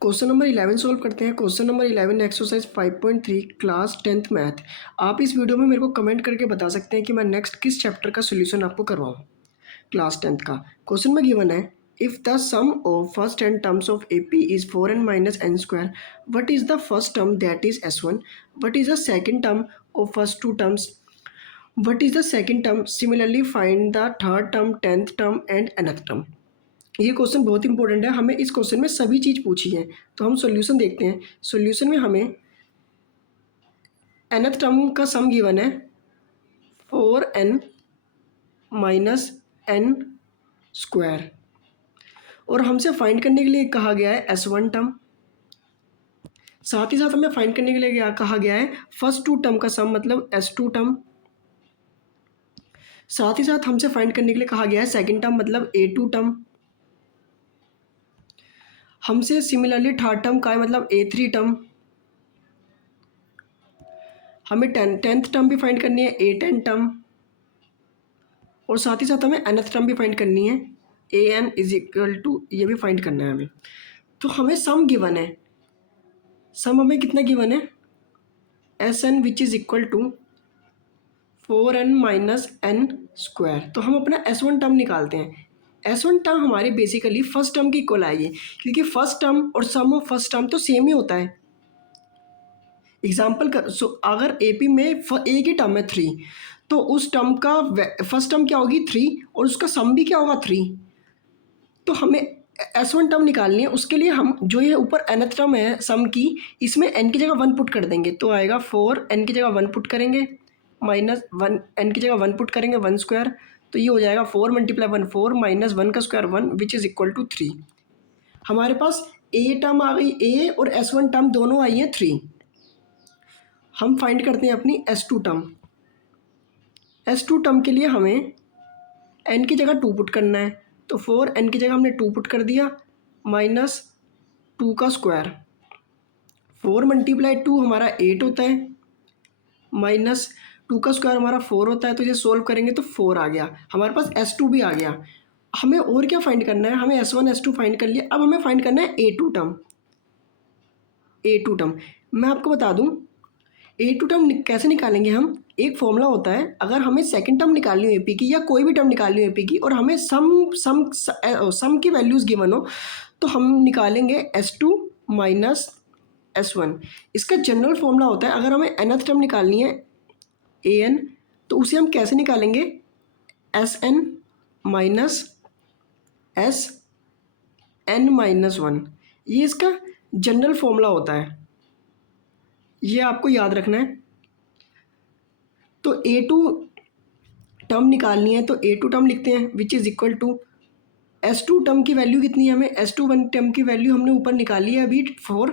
Question number 11 solve करते हैं। Question number 11 exercise 5.3 class 10th math. आप इस वीडियो में मेरे को कमेंट करके बता सकते हैं कि मैं नेक्स्ट किस चैप्टर का सोल्यूशन आपको करवाऊँ। क्लास 10th का क्वेश्चन में गिवन है, if the sum of first n terms of A P is 4n minus n square, what is the first term that is S1, what is the second term of first two terms, what is the second term, similarly find the third term, 10th term and nth term. ये question बहुत important है, हमें इस question में सभी चीज़ पूछी है। तो हम सॉल्यूशन देखते हैं। सॉल्यूशन में हमें nth टर्म का सम गिवन है 4n माइनस एन स्क्वायर, और हमसे फाइंड करने के लिए कहा गया है S1 टर्म। साथ ही साथ हमें फाइंड करने के लिए कहा गया है फर्स्ट टू टर्म का सम, मतलब S2 टर्म। साथ ही साथ हमसे फाइंड करने के लिए कहा गया है सेकेंड टर्म, मतलब A2 टर्म। हमसे सिमिलरली थर्ड टर्म का है, मतलब A3 टर्म। हमें टेंथ टर्म भी फाइंड करनी है, A10 टर्म। और साथ ही साथ हमें nth टर्म भी फाइंड करनी है, an इज इक्वल टू, ये भी फाइंड करना है हमें। तो हमें सम गिवन है, सम हमें कितना गिवन है, Sn which is equal to 4n minus n square. तो हम अपना S1 टर्म निकालते हैं। S1 टर्म हमारी बेसिकली फर्स्ट टर्म की इक्वल आएगी, क्योंकि फर्स्ट टर्म और सम ऑफ फर्स्ट टर्म तो सेम ही होता है। एग्जाम्पल का अगर AP में एक ही टर्म है 3, तो उस टर्म का फर्स्ट टर्म क्या होगी 3, और उसका सम भी क्या होगा 3। तो हमें S1 टर्म निकालनी है। उसके लिए हम जो ये ऊपर nth टर्म है सम की, इसमें n की जगह 1 पुट कर देंगे, तो आएगा 4, n की जगह 1 पुट करेंगे, माइनस 1, n की जगह 1 पुट करेंगे, 1 स्क्वायर। तो ये हो जाएगा 4 मल्टीप्लाई 1 4 माइनस 1 का square 1 which is equal to 3। हमारे पास A टर्म आ गई A, और S1 टर्म दोनों आई है 3। हम फाइंड करते हैं अपनी S2 टर्म। S2 टर्म के लिए हमें n की जगह 2 पुट करना है, तो 4n की जगह हमने 2 पुट कर दिया, माइनस 2 का स्क्वायर। 4 मल्टीप्लाई 2 हमारा 8 होता है, माइनस 2 का स्क्वायर हमारा 4 होता है। तो इसे सोल्व करेंगे तो 4 आ गया, हमारे पास S2 भी आ गया। हमें और क्या फाइंड करना है, हमें S1 S2 फाइंड कर लिया। अब हमें फाइंड करना है A2 टर्म। A2 टर्म मैं आपको बता दूं, A2 टर्म कैसे निकालेंगे हम। एक फॉर्मूला होता है, अगर हमें सेकंड टर्म निकालनी हो AP की, या कोई भी टर्म निकालनी हो AP की, और हमें सम की वैल्यूज़ गिवन हो, तो हम निकालेंगे S2 माइनस S1। इसका जनरल फॉर्मूला होता है, अगर हमें nth टर्म निकालनी है AN, तो उसे हम कैसे निकालेंगे, SN माइनस SN माइनस 1। ये इसका जनरल फॉर्मूला होता है, ये आपको याद रखना है। तो A2 टर्म निकालनी है, तो A2 टर्म लिखते हैं which is equal to S2 term की वैल्यू कितनी है, हमें S2 टर्म की वैल्यू हमने ऊपर निकाली है अभी 4,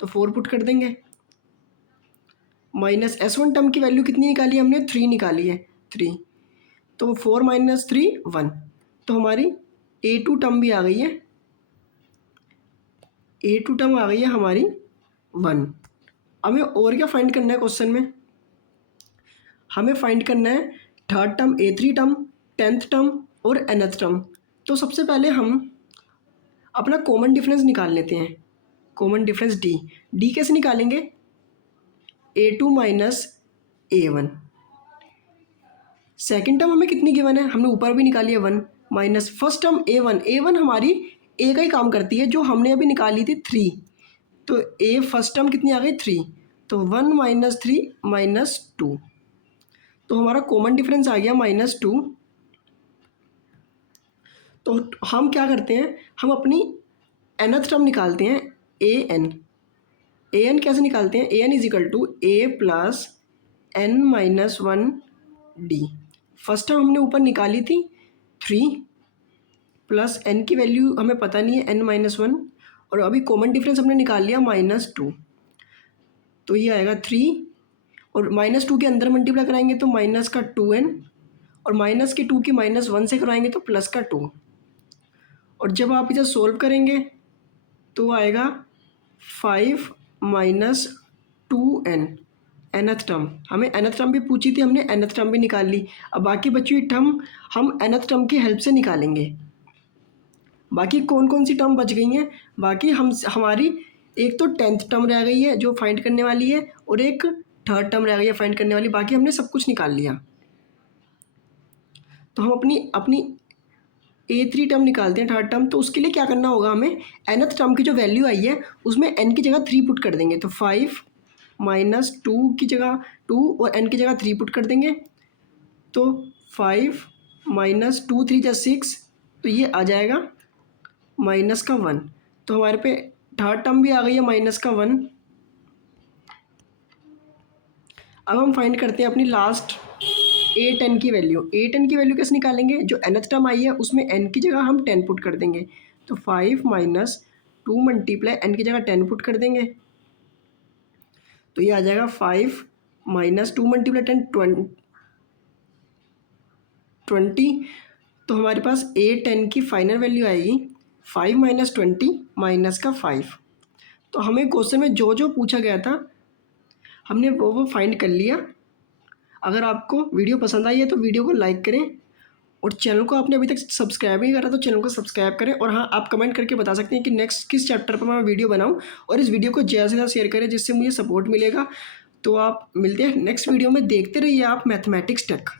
तो 4 पुट कर देंगे, माइनस S1 टर्म की वैल्यू कितनी निकाली है हमने, 3 निकाली है, 3। तो 4 माइनस 3 1। तो हमारी A2 टर्म भी आ गई है, A2 टर्म आ गई है हमारी 1। हमें और क्या फाइंड करना है क्वेश्चन में, हमें फाइंड करना है third term A3 term, 10th term और nth टर्म। तो सबसे पहले हम अपना कॉमन डिफरेंस निकाल लेते हैं। कॉमन डिफरेंस D कैसे निकालेंगे, A2 minus A1। Second term हमें कितनी गिवन है, हमने ऊपर भी निकाली है 1, माइनस फर्स्ट टर्म A1 हमारी A का ही काम करती है, जो हमने अभी निकाली थी 3। तो A फर्स्ट टर्म कितनी आ गई 3, तो 1 माइनस 3 माइनस 2। तो हमारा कॉमन डिफरेंस आ गया -2। तो हम क्या करते हैं, हम अपनी nth टर्म निकालते हैं an कैसे निकालते हैं, an is equal to A plus n minus 1D। First term हमने ऊपर निकाली थी 3, प्लस n की वैल्यू हमें पता नहीं है n माइनस 1, और अभी कॉमन डिफरेंस हमने निकाल लिया -2। तो ये आएगा 3, और -2 के अंदर मल्टीप्लाई कराएंगे तो माइनस का 2n, और माइनस के 2 की -1 से कराएंगे तो प्लस का 2। और जब आप इसे सोल्व करेंगे तो आएगा 5 माइनस 2n, nth टर्म। हमें nth टर्म भी पूछी थी, हमने nth टर्म भी निकाल ली। अब बाकी बची हुई टर्म हम nth टर्म की हेल्प से निकालेंगे। बाकी कौन कौन सी टर्म बच गई हैं? बाकी हमारी एक तो 10th टर्म रह गई है जो फाइंड करने वाली है, और एक 3rd टर्म रह गई है फाइंड करने वाली। बाकी हमने सब कुछ निकाल लिया। तो हम अपनी अपनी A3 टर्म निकालते हैं, 3rd टर्म। तो उसके लिए क्या करना होगा हमें? nth टर्म की जो वैल्यू आई है उसमें n की जगह 3 पुट कर देंगे। तो 5 माइनस 2 की जगह 2 और n की जगह 3 पुट कर देंगे। तो 5 माइनस 2 3 जा 6, तो ये आ जाएगा माइनस का 1। तो हमारे पे 3rd टर्म भी आ गई है माइनस का 1। अब हम फाइंड करते हैं अपनी लास्ट A10 की वैल्यू। A10 की वैल्यू कैसे निकालेंगे? जो nth टर्म आई है उसमें n की जगह हम 10 पुट कर देंगे। तो 5 माइनस 2 मल्टीप्लाई n की जगह 10 पुट कर देंगे। तो ये आ जाएगा 5 माइनस 2 मल्टीप्लाई 10 20। तो हमारे पास A10 की फाइनल वैल्यू आएगी 5 माइनस 20 माइनस का 5। तो हमें क्वेश्चन में जो जो पूछा गया था हमने वो फाइंड कर लिया। अगर आपको वीडियो पसंद आई है तो वीडियो को लाइक करें, और चैनल को आपने अभी तक सब्सक्राइब नहीं करा तो चैनल को सब्सक्राइब करें। और हाँ, आप कमेंट करके बता सकते हैं कि नेक्स्ट किस चैप्टर पर मैं वीडियो बनाऊं, और इस वीडियो को ज़्यादा से ज़्यादा शेयर करें जिससे मुझे सपोर्ट मिलेगा। तो आप मिलते हैं नेक्स्ट वीडियो में। देखते रहिए आप मैथमेटिक्स टेक।